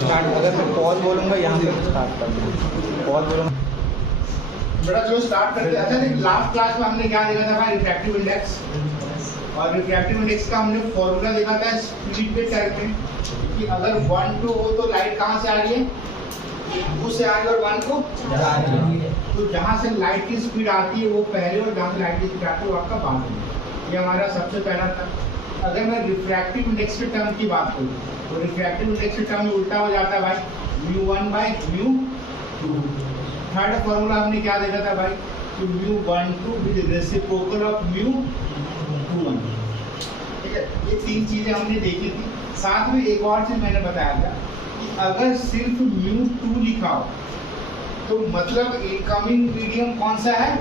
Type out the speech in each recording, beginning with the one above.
Start, अगर मैं pause बोलूँगा यहाँ पे स्टार्ट कर दूँ, पॉज बोलूँगा बेटा जो स्टार्ट करते हैं। अच्छा देखिए लास्ट क्लास में हमने क्या देखा था भाई, रिफ्रैक्टिव इंडेक्स, और रिफ्रैक्टिव इंडेक्स का हमने फॉर्मूला देखा था स्पीड के टर्म में कि अगर 1 2 हो तो लाइट कहाँ से आ रही है, 2 से आ रही है, और 1 को जा रही है। तो जहाँ से लाइट की स्पीड आती है वो पहले, और जहाँ से लाइट की स्पीड आती है वो आपका बाद में। ये हमारा सबसे पहला था। अगर मैं रिफ्रैक्टिव इंडेक्स के टर्म की बात करूँ तो रिफ्रैक्टिव इंडेक्स के टर्म में उल्टा हो जाता है भाई, μ1 बाई μ2। थर्ड फॉर्मूला हमने क्या देखा था भाई, कि μ12 विद रेसिप्रोकल ऑफ μ21। ठीक है, ये तीन चीजें हमने देखी थी। साथ में एक और चीज मैंने बताया था कि अगर सिर्फ μ2 लिखा हो तो मतलब इनकमिंग मीडियम कौन सा है,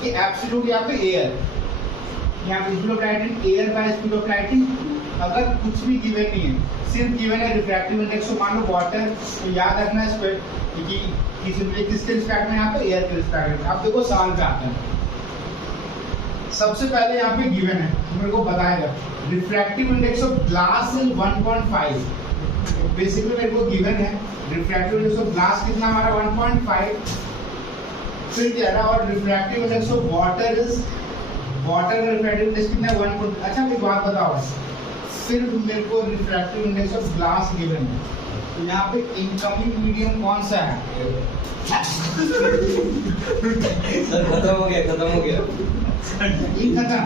कि एब्सोल्यूट यहाँ पे एयर, यहाँ पे speed of light air by speed of light. अगर कुछ भी गिवन नहीं है, सिर्फ गिवन है रिफ्रैक्टिव इंडेक्स, तो मान लो वाटर, तो याद रखना है स्क्वायर, क्योंकि किसके रिस्पेक्ट में, यहाँ पे एयर के रिस्पेक्ट में। अब देखो सवाल पे आते हैं। सबसे पहले यहाँ पे गिवन है, मेरे को बताएगा refractive index of glass is 1.5। Basically मेरे को गिवन है रिफ्रैक्टिव इंडेक्स ऑफ ग्लास कितना हमारा 1.5, फिर क्या है, और refractive index of water is, water का रिफ्रैक्टिव इंडेक्स कितना है 1. अच्छा एक बात बताओ, सिर्फ मेरे को refractive index of glass given है, तो यहाँ पे इनकमिंग मीडियम कौन सा है? सर खत्म हो गया, खत्म हो गया, ये खत्म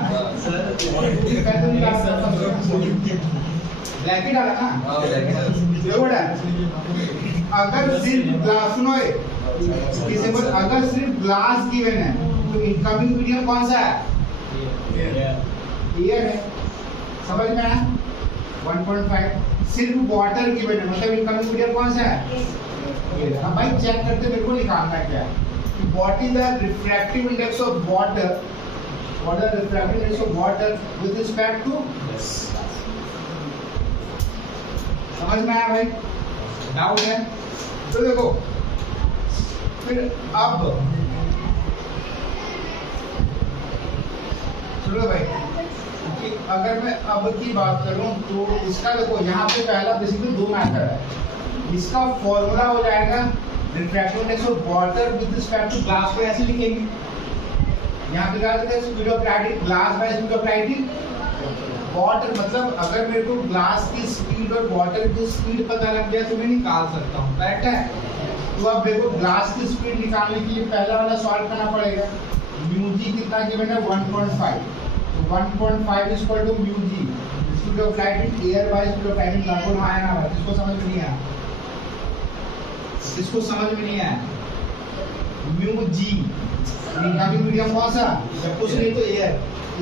ब्लैक ही डाला ना, अगर सिर्फ ग्लास, सुनो अगर सिर्फ ग्लास गिवन है तो इनकमिंग मीडियम कौन सा है? एयर है। समझ में आया? 1.5। सिर्फ वाटर गिवन है, मतलब इनकमिंग मीडियम कौन सा है? अब भाई चेक करते मेरे को निकालना है क्या है, what is the refractive index of water, what is the refractive index of water with respect to, समझ में आया भाई? डाउट है तो देखो, फिर अब चलो भाई, कि अगर मैं अब की बात करूं तो इसका देखो यहाँ पे पहला बेसिकली दो मैथड है। इसका फॉर्मूला हो जाएगा refractive index of water with respect to glass को ऐसे लिखेंगे, यहाँ पे क्या लिखते हैं, speed of light glass by speed of light water. मतलब अगर मेरे को ग्लास की स्पीड और वाटर की स्पीड पता लग गया तो मैं निकाल सकता हूँ, करेक्ट है? तो अब देखो ग्लास की स्पीड निकालने के लिए पहला वाला सॉल्व करना पड़ेगा। μg कितना गिवन है 1.5, तो 1.5 is equal to μg speed of light in air by speed of light in लागू ना आया ना भाई, इसको समझ में नहीं आया, इसको समझ में नहीं आया। μg इनकमिंग मीडियम कौन सा, जब कुछ नहीं तो air,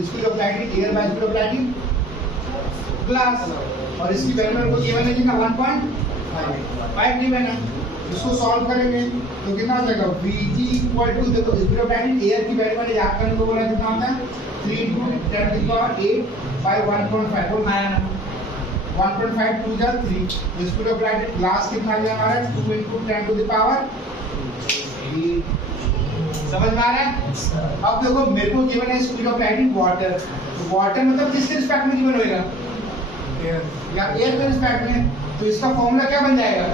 speed of light in air by speed of light in glass, और इसकी वैल्यू मेरे को गिवन है कितना 1.5 गिवन है। इसको सॉल्व करेंगे तो कितना हो जाएगा, Vg इक्वल टू, देखो speed of light in air की वैल्यू मैंने याद करने को बोला, कितना होता है 3 × 10⁸ बाय 1.5, बोल आया ना, 1.5 2 जा 3। Speed of light in glass कितना है हमारा 2 × 10⁸। समझ में आ रहा है? अब देखो मेरे को गिवन है speed of light in water, तो वाटर मतलब किसके रिस्पेक्ट में गिवन होएगा, या एयर के रिस्पेक्ट में, तो इसका फॉर्मूला क्या बन जाएगा,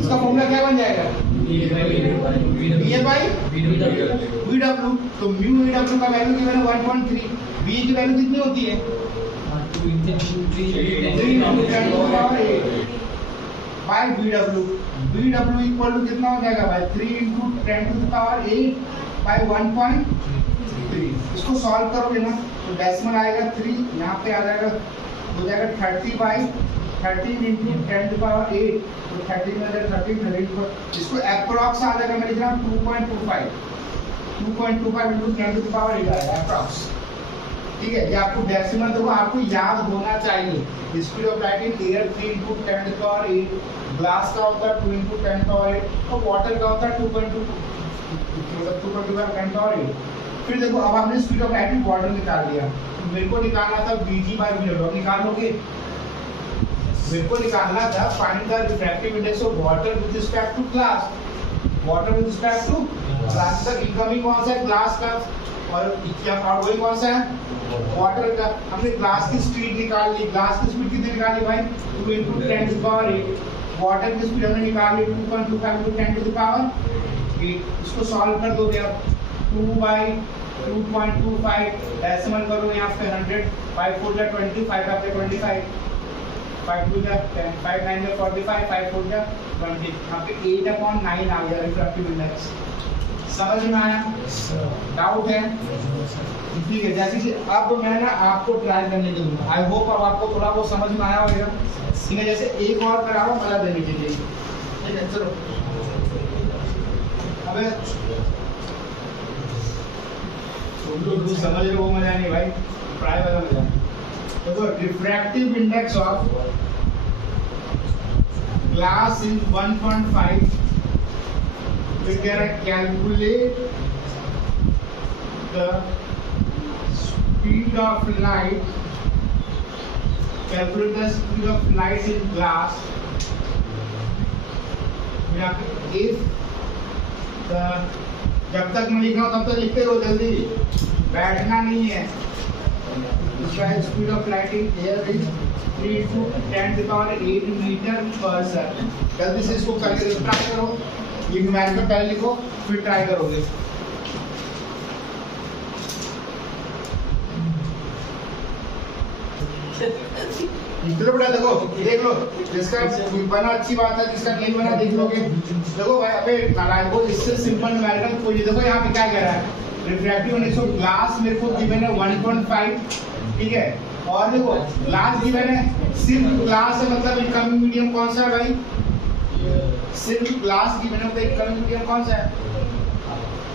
इसका फॉर्मूला क्या बन जाएगा, VW। तो μW का वैल्यू गिवन है 1.3, V की वैल्यू कितनी होती है 3 by VW। VW equal to कितना हो जाएगा भाई 3 × 10⁸ बाय 1.3। इसको सॉल्व करोगे ना तो डेसिमल आएगा 3, यहाँ पे आ जाएगा, हो जाएगा 30 बाई 13 × 10⁸, तो 30 में 30, इसको अप्रॉक्स आ जाएगा मेरे जहाँ 2.25 × 10⁸ आएगा अप्रॉक्स। ठीक है, ये आपको डेसिमल देखो आपको याद होना चाहिए। Speed of light in air 3 × 10⁸, glass का होता है 2 × 10⁸, और वाटर का होता है 2.2 × 10⁸। फिर देखो अब आपने speed of light in water निकाल दिया, तो मेरे को निकालना था Vg बाय VW, निकाल लोगे? मेरे को निकालना था find the refractive index of water with respect to glass, water with respect to glass. Sir incoming कौन सा है, ग्लास का, और क्या आउटगोइंग कौन सा है, वाटर का हमने ग्लास की स्पीड निकाल ली, ग्लास की स्पीड कितनी निकाली भाई 2 × 10⁸ वाटर की स्पीड हमने निकाल ली 2.25 × 10⁸ इसको सॉल्व कर दोगे आप 2/2.25 डेसिमल करो यहाँ पे 100 5 4 जा 20 5 आपके 25 5 2 जा 10 5 9 जा 45 5 4 जा 20 यहाँ पे 8/9 आ गया रिफ्रैक्टिव इंडेक्स। समझ में आया? डाउट है? ठीक है, जैसे कि अब मैं ना आपको ट्राई करने दूंगा, आई होप अब आपको थोड़ा वो समझ में आया होगा। ठीक है, जैसे एक और कराओ मजा देने के लिए। ठीक है, चलो अबे तुम लोग समझ रहे हो, मजा नहीं भाई, ट्राई वाला मजा। तो refractive index of glass is 1.5। फिर कह रहा है calculate the speed of light, calculate the speed of light in glass if the, जब तक मैं लिख रहा हूँ तब तक लिखते रहो, जल्दी बैठना नहीं है। Speed of light in air is 3 × 10⁸ metre per second. जल्दी से इसको करके ट्राई करो, ये न्यूमेरिकल पहले लिखो फिर ट्राई करोगे। चलो बेटा देखो, देख लो, जिसका बना अच्छी बात है, जिसका नहीं बना देख लोगे। देखो भाई, अबे नारायण को इससे सिंपल न्यूमेरिकल कोई, देखो यहाँ पे क्या कह रहा है, रिफ्रैक्टिव इंडेक्स ऑफ ग्लास मेरे को गिवन है 1.5, ठीक है। और देखो ग्लास गिवन है, सिर्फ ग्लास है, मतलब इनकमिंग मीडियम कौन सा है भाई, सिर्फ ग्लास गिवन है, तो इनकमिंग मीडियम कौन सा है,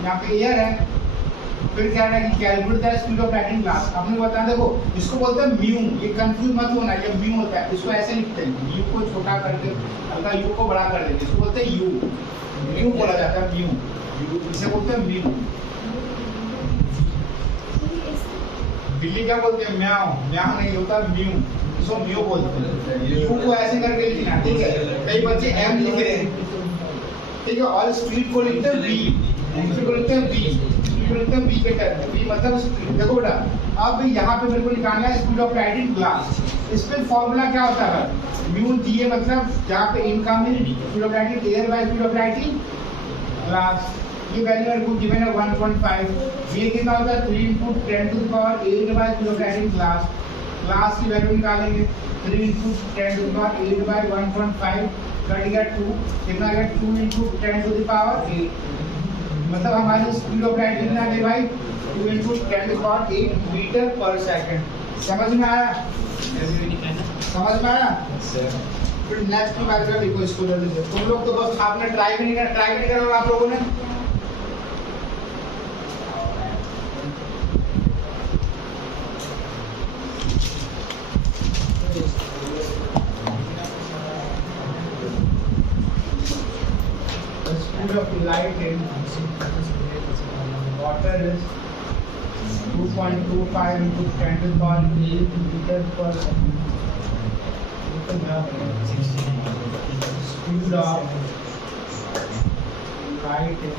यहाँ पे एयर है। फिर क्या है कि calculate the speed of light in glass, आपने बताया। देखो इसको बोलते हैं म्यू, ये कंफ्यूज मत होना, ये म्यू होता है, इसको ऐसे लिखते हैं, म्यू को छोटा करके हल्का यू को बड़ा कर देंगे, इसको बोलते हैं यू, म्यू बोला जाता है, म्यू, इसे बोलते हैं म्यू। बिल्ली क्या बोलते हैं, म्याऊ, म्याऊ नहीं होता म्यू, इसको म्यू बोलते हैं। यू को ऐसे करके लिखना, ठीक है। कई बच्चे एम लिख रहे हैं, ठीक है, और स्पीड को लिखते हैं वी, स्पीड को लिखते हैं वी, बी के टर्म में, बी मतलब स्पीड। देखो बेटा, अब यहाँ पे मेरे को निकालना है speed of light in glass. इसमें फॉर्मूला क्या होता है, म्यू दिए मतलब जहाँ पे incoming speed of light in air by speed of light in glass, ये वैल्यू मेरे को गिवन है 1.5। ये कितना होता है 3 × 10⁸ bye speed of light in glass. Glass की वैल्यू निकालेंगे 3 × 10⁸ बाय 1.5 कट गया 2, कितना गया 2 × 10⁸, मतलब हमारी स्पीड ऑफ लाइट कितना है भाई 2 × 10⁸ मीटर पर सेकंड। समझ में आया? समझ में आया? फिर नेक्स्ट न्यूमेरिकल लिखो इसको जल्दी से। तुम लोग तो बस आपने ट्राई भी नहीं करा आप लोगों ने। Speed of light in water is 2.25 × 10⁸ meter per second. Speed of light in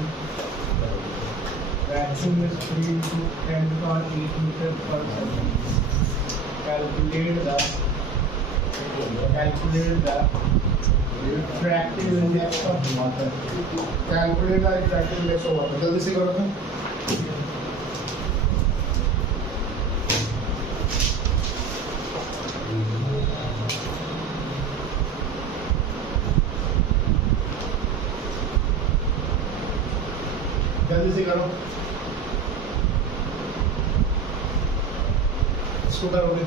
vacuum is 3 × 10⁸ meter per second. Calculate the refractive index of water. Calculate the refractive index of water. जल्दी से करो तुम। जल्दी से करो, इसको करोगे।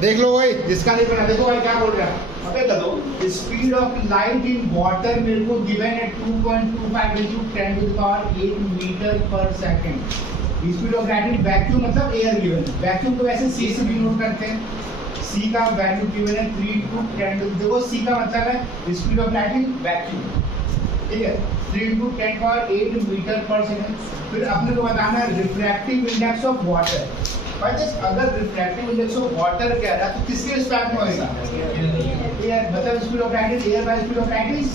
देख लो भाई, जिसका नहीं पता देखो भाई क्या बोल रहा है। अबे दो speed of light in water मेरे को गिवन है 2.25 × 10⁸ metre per second. Speed of light in vacuum मतलब एयर गिवन है। वैक्यूम को वैसे सी से डिनोट करते हैं, सी का वैल्यू गिवन है 3 × 10। देखो सी का मतलब है speed of light in vacuum, ठीक है, 3 × 10⁸ मीटर पर सेकंड। फिर अपने को बताना है रिफ्रैक्टिव इंडेक्स ऑफ वाटर। भाई अगर रिफ्रैक्टिव इंडेक्स ऑफ वाटर कह रहा है तो किसके रिस्पेक्ट में होगा, एयर, मतलब speed of light is air by speed of light is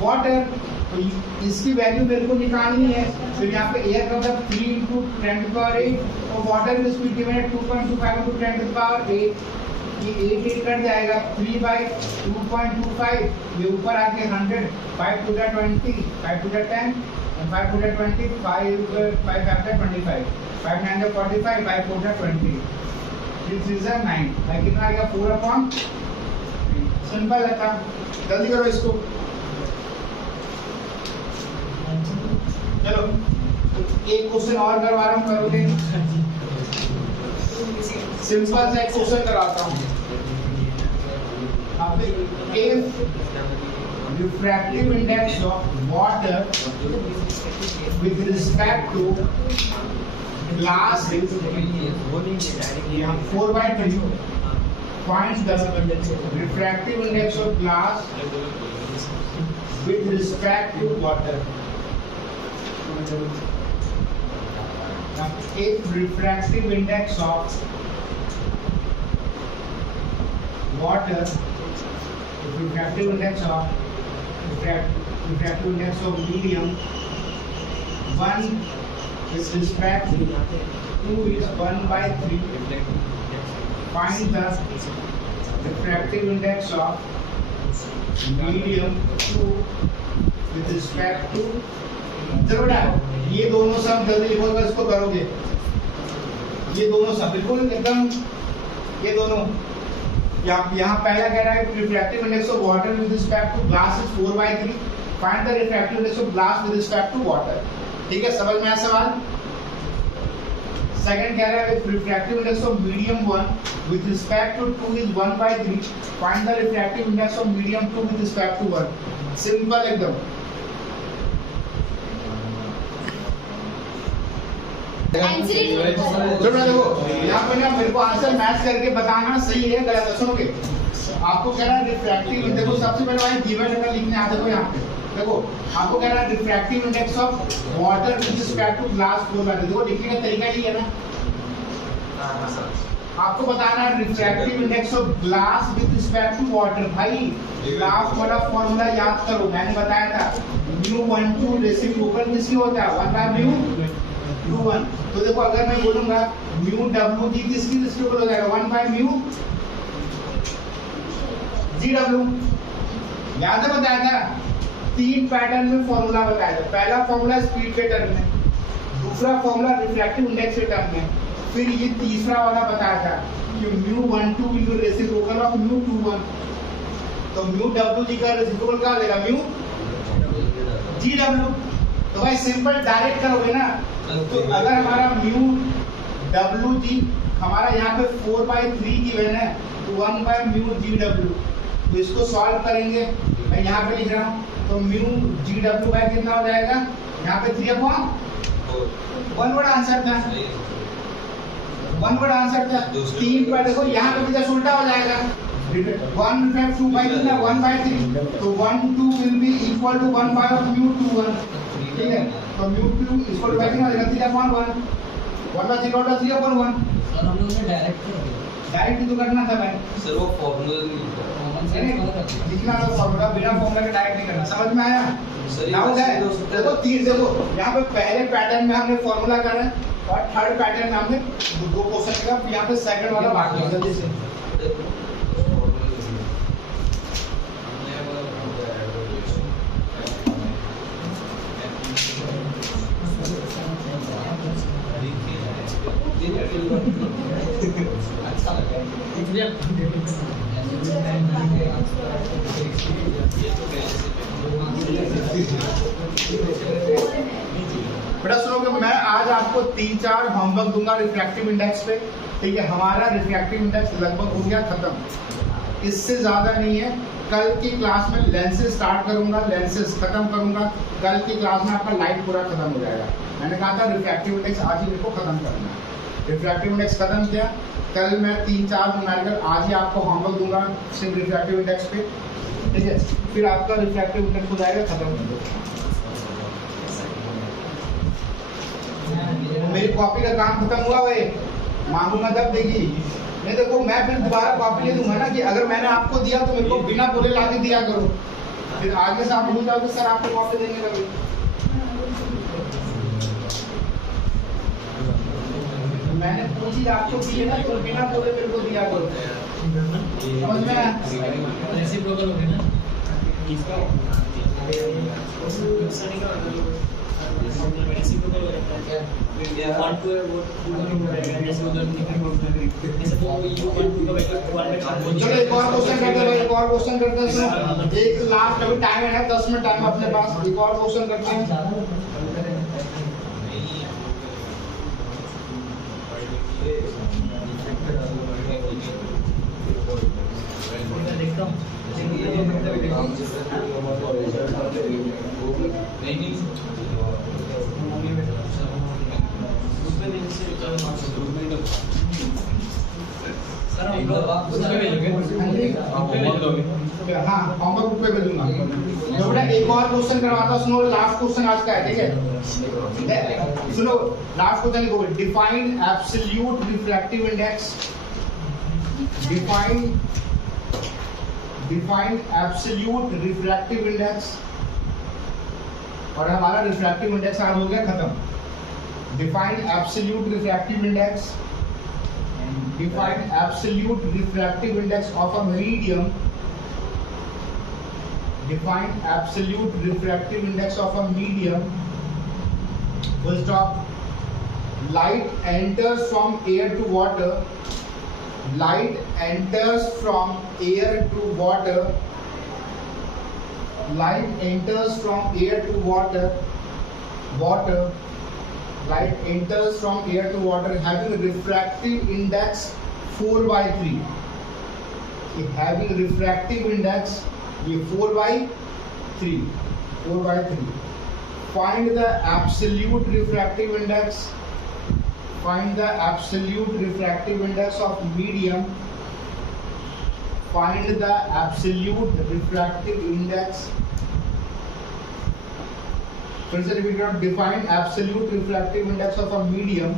water. तो इसकी वैल्यू मेरे को निकालनी है। फिर यहाँ पे एयर का मतलब 3 into 10 to the power 8 और वाटर की स्पीड गिवन है 2.25 into 10 to the power 8। ये 8 कट जाएगा 3/2.25, ये ऊपर आके 100, 5 to the 20, 5 to the 10 and 5 to the 20, 5 after 25, 5 9 the 45, 5 4 the 20, 6 is a 9, भाई कितना आएगा 4/3। सिंपल है था, जल्दी करो इसको। चलो एक क्वेश्चन और करवा रहा हूँ, करोगे? सिंपल सा एक क्वेश्चन कराता हूँ। If refractive index of water with respect to glass is 4/3, find the refractive index of glass with respect to water. If refractive index of water, refractive index of medium 1 with respect to 2 is 1/3. Find the refractive index of medium 2 with respect to, चलो बेटा ये दोनों सब जल्दी लिखो अगर इसको करोगे। ये दोनों सब बिल्कुल एकदम, ये दोनों यहाँ पहला कह रहा है refractive index of water with respect to glass is 4/3, find the refractive index of glass with respect to water. ठीक है, समझ में आया सवाल? सेकंड कह रहा है refractive index of medium 1 with respect to 2 is 1/3, find the refractive index of medium 2 with respect to 1। Simple एकदम। देखो यहाँ पे ना मेरे को आंसर मैच करके बताना सही है गलत है। सुनोगे, आपको कह रहा है रिफ्रैक्टिव, देखो सबसे पहले भाई गिवन है लिखने आते हो यहाँ पे। देखो आपको कह रहा है refractive index of water with respect to glass 4/3। देखो लिखने का तरीका ही है ना, आपको बताना है refractive index of glass with respect to water. भाई ग्लास वाला फॉर्मूला याद करो, मैंने बताया था μ12 रेसिप्रोकल किसकी होता है 1/μ21। तो देखो अगर मैं बोलूंगा μw की किसकी रेसिप्रोकल हो जाएगा 1/μ GW। याद है बताया था, 3 पैटर्न में फॉर्मूला बताया था। पहला फॉर्मूला स्पीड के टर्म में, दूसरा फॉर्मूला रिफ्रैक्टिव इंडेक्स के टर्म में, फिर ये तीसरा वाला बताया था कि μ12 विल बी रेसिप्रोकल ऑफ μ21। तो μw जी का रेसिप्रोकल क्या हो जाएगा μGW। तो भाई सिंपल डायरेक्ट करोगे ना, तो अगर हमारा μWG हमारा यहाँ पे 4/3 गिवन है तो 1/μGW, तो इसको सॉल्व करेंगे। मैं यहाँ पे लिख रहा हूँ तो μGW बाय कितना हो जाएगा, यहाँ पे 3/1 वर्ड आंसर था, 1 वर्ड आंसर था। 3 पर देखो यहाँ पे भी उल्टा हो जाएगा, 1/2 1/3, तो 1/2 विल बी इक्वल टू 1/μ21। ठीक है, तो μ2 इक्वल टू कितना हो जाएगा 3/1 1/3 और 3/1। सर हम लोग ने डायरेक्ट तो करना था भाई सर, वो फॉर्मूला लिखना था, फॉर्मूला बिना फॉर्मूला के डायरेक्ट नहीं करना। समझ में आया? डाउट है? देखो देखो यहाँ पे पहले पैटर्न में हमने फॉर्मूला करा है और थर्ड पैटर्न में हमने 2 क्वेश्चन का, यहाँ पे सेकंड वाला बाकी है। जल्दी से बेटा सुनो, मैं आज आपको 3-4 होमवर्क दूंगा रिफ्रैक्टिव इंडेक्स पे। ठीक है, हमारा रिफ्रैक्टिव इंडेक्स लगभग हो गया खत्म, इससे ज्यादा नहीं है। कल की क्लास में लेंसेज स्टार्ट करूंगा, लेंसेज खत्म करूंगा। कल की क्लास में आपका लाइट पूरा खत्म हो जाएगा। मैंने कहा था रिफ्रैक्टिव इंडेक्स आज ही मेरे को खत्म करना है। रिफ्रैक्टिव इंडेक्स खत्म किया, कल मैं 3-4 न्यूमेरिकल आज ही आपको होमवर्क दूंगा सिर्फ रिफ्रैक्टिव इंडेक्स पे। ठीक है, फिर आपका रिफ्रैक्टिव इंडेक्स हो जाएगा खत्म। मेरी कॉपी का काम खत्म हुआ भाई, मांगूंगा तब देगी। नहीं देखो मैं फिर दोबारा कॉपी ले दूंगा ना, कि अगर मैंने आपको दिया तो मेरे को बिना बोले ला के दिया करो। फिर आगे से आप भूल जाओ तो सर आपको कॉपी देने लगे। मैंने पूछी आपको दिए ना, तो बिना बोले मेरे को दिया करो, समझ में आया? रेसिप्रोकल हो गया ना किसका रेसिप्रोकल हो गया क्या वांट टू जैसे उधर जैसे तो यू वांट टू का वैल्यू चलो एक और क्वेश्चन करते हैं, एक और क्वेश्चन करते हैं। सुनो, एक लास्ट अभी टाइम है ना, 10 मिनट टाइम अपने पास, एक और क्वेश्चन करते हैं। देखता हूँ सर हम लोग उसमें भेजोगे हाँ होमवर्क बुक पे भेजूंगा। तो बेटा एक और क्वेश्चन करवाता, सुनो लास्ट क्वेश्चन आज का है, ठीक है? सुनो लास्ट क्वेश्चन लिखो, define absolute refractive index, define absolute refractive index. और हमारा रिफ्रैक्टिव इंडेक्स आज हो गया खत्म। Define absolute refractive index, define absolute refractive index of a medium, define absolute refractive index of a medium, full stop. Light enters from air to water, light enters from air to water, light enters from air to water, light enters from air to water having refractive index 4/3, having refractive index ये 4/3, 4/3. Find the absolute refractive index, find the absolute refractive index of medium, find the absolute refractive index. फिर से repeat करो, define absolute refractive index of a medium,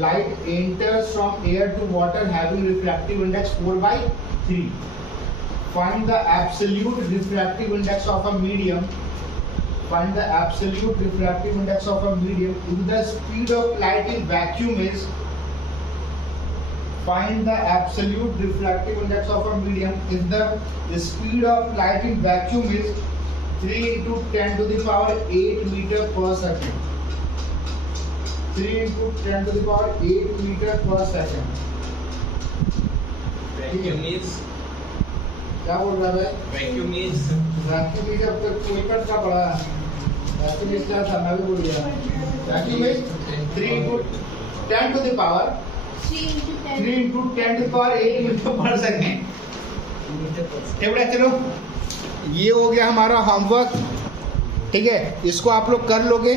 light enters from air to water having refractive index 4/3. Find the absolute refractive index of a medium, find the absolute refractive index of a medium if the speed of light in vacuum is, find the absolute refractive index of a medium if the speed of light in vacuum is 3 into 10 to the power 8 meter per second. 3 into 10 to the power 8 meter per second. Vacuum is क्या बोल रहा है? Vacuum is vacuum is अब तक कोई cut का पड़ा है। वैक्यूम इज क्या था, मैं भी भूल गया। Vacuum is 3 into 10 to the power 3 into 10 to the power 8 meter per second. Table चलो, ये हो गया हमारा होमवर्क, ठीक है? इसको आप लोग कर लोगे।